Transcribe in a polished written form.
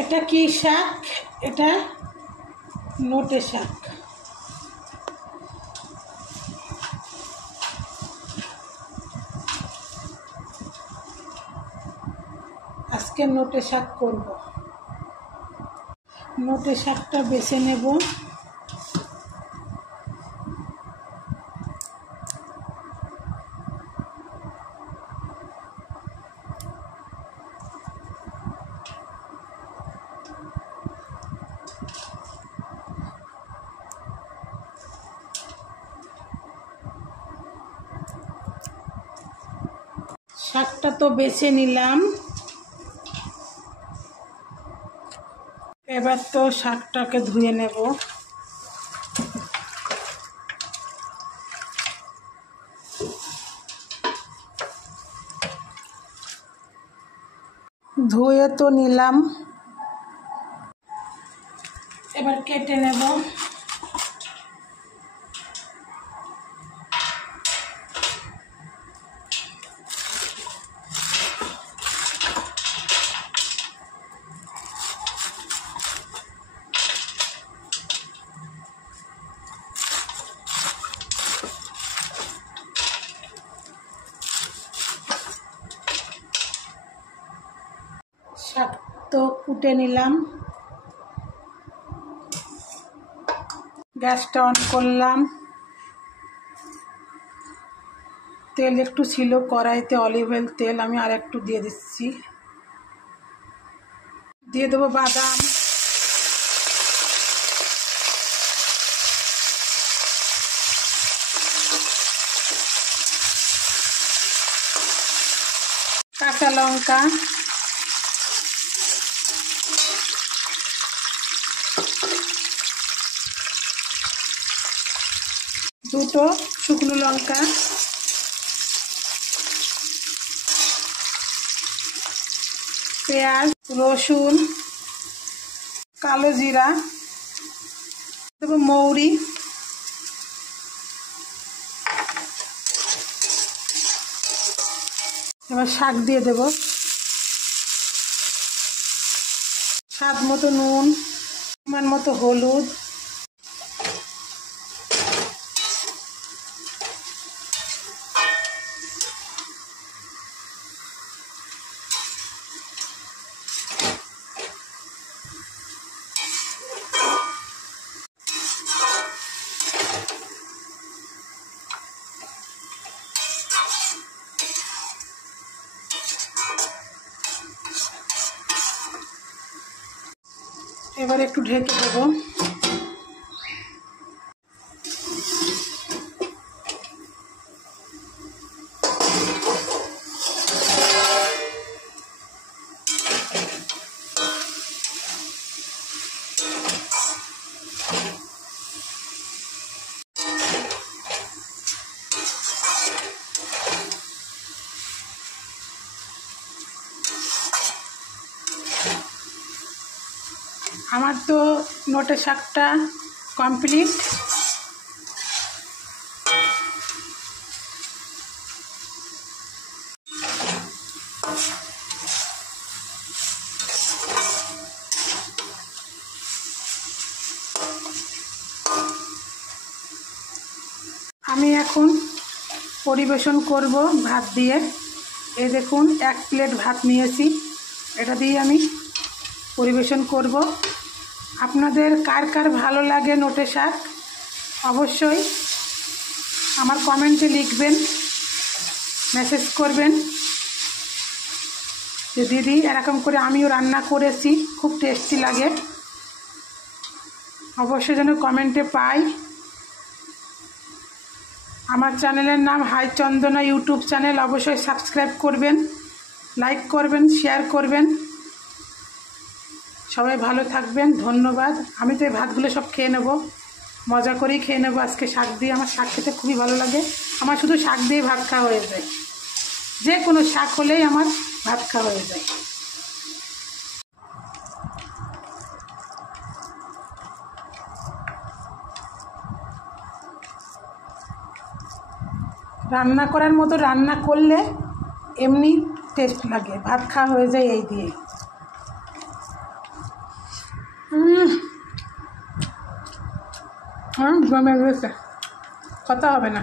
এটা কি শাক? এটা নোটে শাক। আজকে নোটে শাক করব। নোটে শাকটা বেছে নেব। শাকটা তো বেছে নিলাম, এবার তো শাকটাকে ধুয়ে নেব। ধুয়ে তো নিলাম, এবার কেটে নেব। শাক তো কুটে নিলাম, গ্যাসটা অন করলাম। তেল একটু ছিল কড়াইতে, অলিভ অয়েল তেল আমি আর একটু দিয়ে দিচ্ছি। দিয়ে দেবো বাদাম, কাঁচা লঙ্কা, দুটো শুকনো লঙ্কা, পেঁয়াজ, রসুন, কালো জিরা, দেবো মৌরি, এবার শাক দিয়ে দেব। স্বাদ মতো নুন, পরিমাণ মতো হলুদ, এবার একটু ঢেকে দেবো। আমার তো নোটে শাকটা কমপ্লিট। আমি এখন পরিবেশন করব ভাত দিয়ে। এই দেখুন 1 প্লেট ভাত নিয়েছি, এটা দিয়ে আমি পরিবেশন করব। আপনাদের কার কার ভালো লাগে নোটে শাক অবশ্যই আমার কমেন্টে লিখবেন, মেসেজ করবেন যে দিদি এরকম করে আমিও রান্না করেছি, খুব টেস্টি লাগে। অবশ্যই যেন কমেন্টে পাই। আমার চ্যানেলের নাম হাই চন্দনা ইউটিউব চ্যানেল, অবশ্যই সাবস্ক্রাইব করবেন, লাইক করবেন, শেয়ার করবেন। সবাই ভালো থাকবেন, ধন্যবাদ। আমি তো এই ভাতগুলো সব খেয়ে নেব, মজা করেই খেয়ে নেব আজকে শাক দিয়ে। আমার শাক খেতে খুবই ভালো লাগে, আমার শুধু শাক দিয়ে ভাত খাওয়া হয়ে যায়, যে কোনো শাক হলেই আমার ভাত খাওয়া হয়ে যায়। রান্না করার মতো রান্না করলে এমনি টেস্ট লাগে, ভাত খাওয়া হয়ে যায় এই দিয়ে। জমে গেছে, কথা হবে না।